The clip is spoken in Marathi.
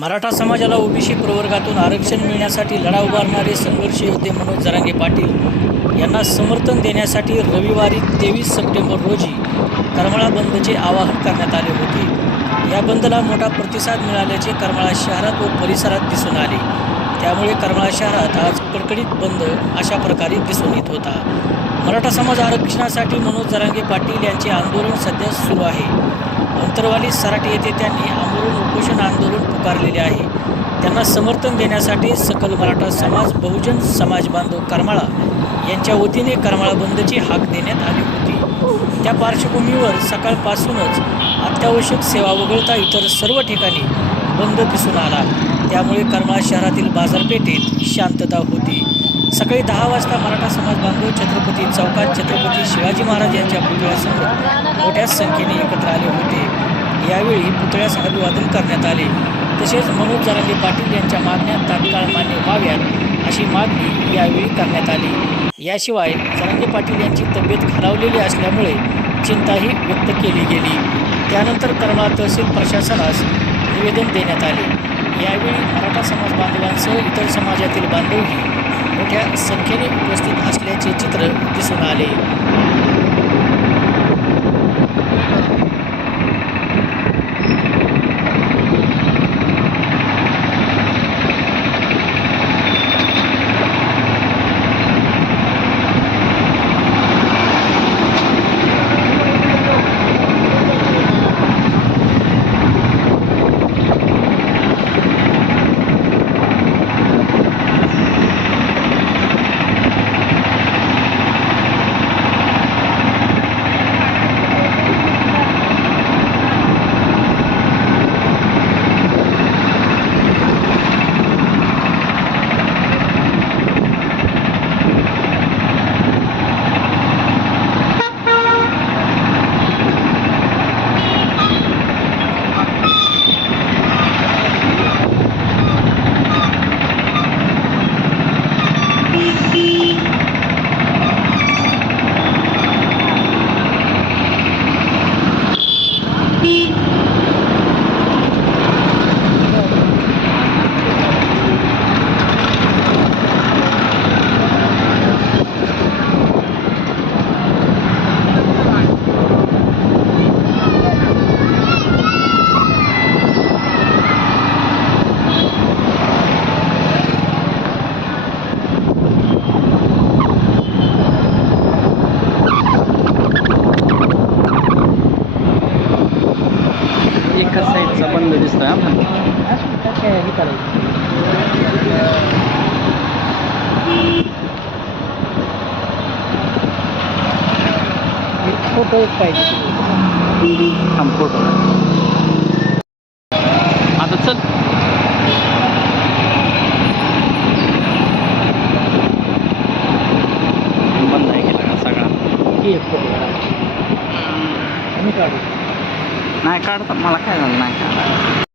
मराठा समाजाला ओबीसी प्रवर्गातून आरक्षण मिळण्यासाठी लढा उभारणारे संघर्ष योद्धे मनोज जरांगे पाटील. यांना समर्थन देण्यासाठी रविवारी तेवीस सप्टेंबर रोजी करमाळा बंदचे आवाहन करण्यात आले होते. या बंदला मोठा प्रतिसाद मिळाल्याचे करमाळा शहरात व परिसरात दिसून आले. त्यामुळे करमाळा शहरात आज कडकडीत बंद अशा प्रकारे दिसून येत होता. मराठा समाज आरक्षणासाठी मनोज जरांगे पाटील यांचे आंदोलन सध्या सुरू आहे. अंतरवाली सराटे येथे त्यांनी आंदोलन आंदोलन पुकारलेले आहे. त्यांना समर्थन देण्यासाठी सकल मराठा समाज बहुजन समाज बांधव करमाळा यांच्या वतीने करमाळा बंदची हाक देण्यात आली होती. त्या पार्श्वभूमीवर सकाळपासूनच अत्यावश्यक सेवा वगळता इतर सर्व ठिकाणी बंद दिसून आला. त्यामुळे करमाळा शहरातील बाजारपेठेत शांतता होती. सकाळी दहा वाजता मराठा समाज बांधव छत्रपती चौकात छत्रपती शिवाजी महाराज यांच्या पुतळ्यासमोर मोठ्या संख्येने एकत्र आले होते. यावेळी पुतळ्यास अभिवादन करण्यात आले. तसेच मनोज जरांगे पाटील यांच्या मागण्या तात्काळ मान्य व्हाव्यात अशी मागणी यावेळी करण्यात आली. याशिवाय जरांगे पाटील यांची तब्येत खालावलेली असल्यामुळे चिंताही व्यक्त केली गेली. त्यानंतर करमाळा तहसील प्रशासनास निवेदन देण्यात आले. यावेळी मराठा समाज बांधवांसह इतर समाजातील बांधवही मोठ्या संख्येने उपस्थित असल्याचे चित्र दिसून आले. बंद दिसतोय आपण फोटो एक पाहिजे थांब फोटो आता चल बंद आहे केला का सगळा एक फोटो मी काढू नाही काढता मला काय झालं नाही काढा.